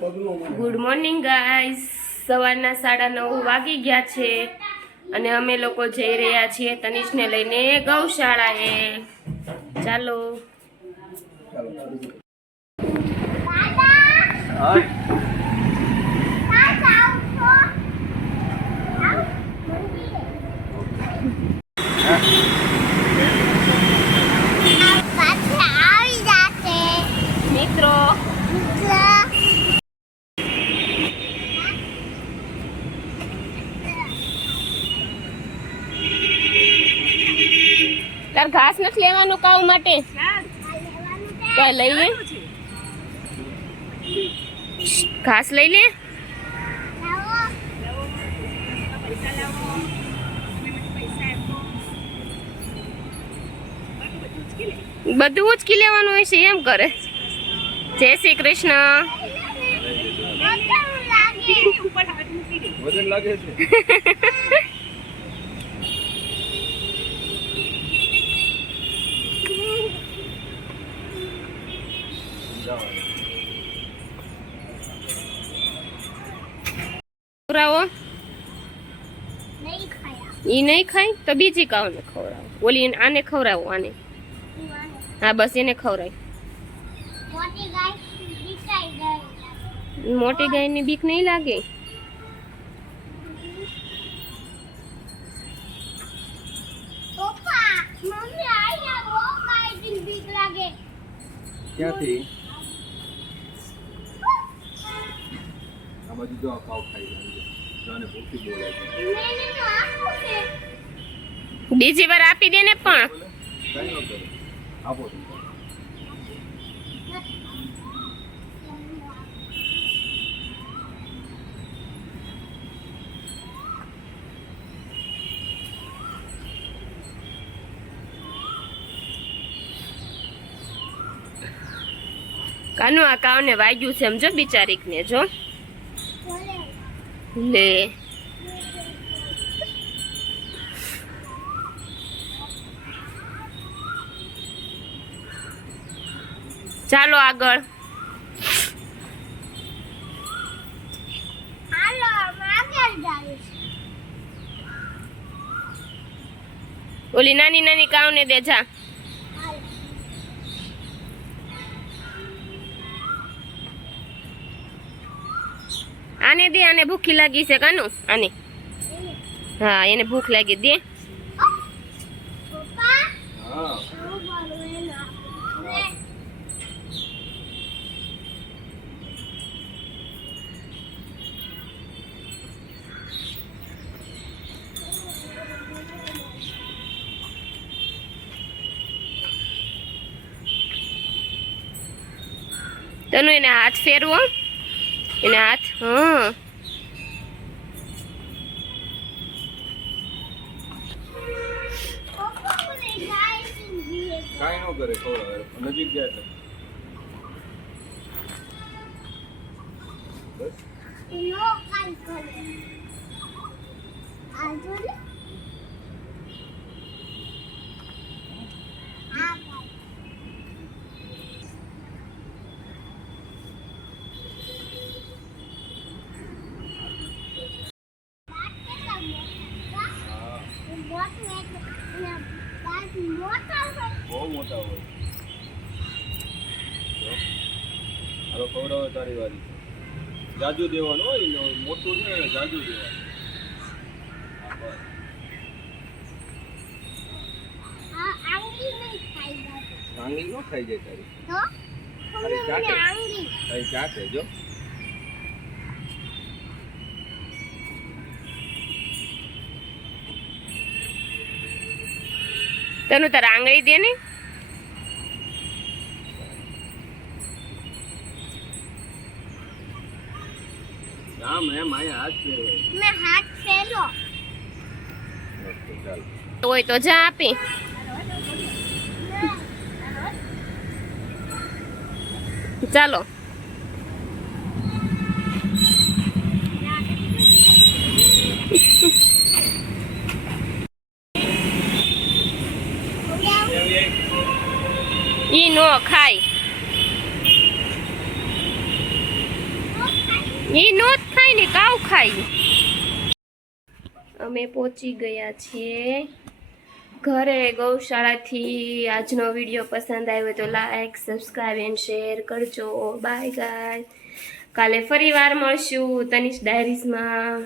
Good morning guys, સવારના 9:30 વાગી ગયા છે અને અમે લોકો જઈ રહ્યા છીએ તનિષને લઈને ગૌશાળાએ. ચાલો. મિત્રો તાર ઘાસ નથી લેવાનું કાઉ માટે? તો લઈ લે, ઘાસ લઈ લે. બધું ઉચકી લેવાનું હોય છે એમ કરે. જય શ્રી કૃષ્ણ. વજન લાગે છે. ખવડાવો ઈ નહીં ખાય તો બીજી કાઉને ખવડાવો. ઓલી આને ખવડાવો, આને. હા બસ એને ખવડાય. મોટી ગાયની બીક નહીં લાગે? ક્યાંથી આ બાજુ જો કાવ ખાઈ જાને ભૂખી બોલે છે. બીજી વાર આપી દે ને. પણ કઈ ન કરે, આપો. કાનું આ કાવને વાગ્યું છે સમજો બિચારીક ને. જો લે, ચાલો આગળ. ઓલી નાની નાની કાવને દે જા. આને દે, આને ભૂખી લાગી છે. કાનું આને, હા એને ભૂખ લાગી. દે. તનું એને હાથ ફેરવો, એને હાથ. હા કાઈ ન કરે, નજીક જાય છે. બસ બહુ મોટા હોય. હાલો ખવડાવે તારી વારી. જાજુ દેવાનું હોય ને, મોટું છે ને જાજુ દેવાનું. આંગળી ન ખાઈ જાય તારી. તારી ચાટે જો. તનું તાર આંગળી દે ને. આમ એમ આયા હાથ ફેરવાય. મેં હાથ ફેરો હોય તો જા આપી. ચાલો. ઈ નો ખાય. ઈ નો જ ખાય ને કાવ ખાય. અમે પહોંચી ગયા છીએ ઘરે ગૌશાળાથી. આજનો વિડીયો પસંદ આવ્યો તો લાઈક, સબસ્ક્રાઈબ એન્ડ શેર કરજો. બાય ગાય. કાલે ફરી વાર મળશું તનિષ ડાયરીઝમાં.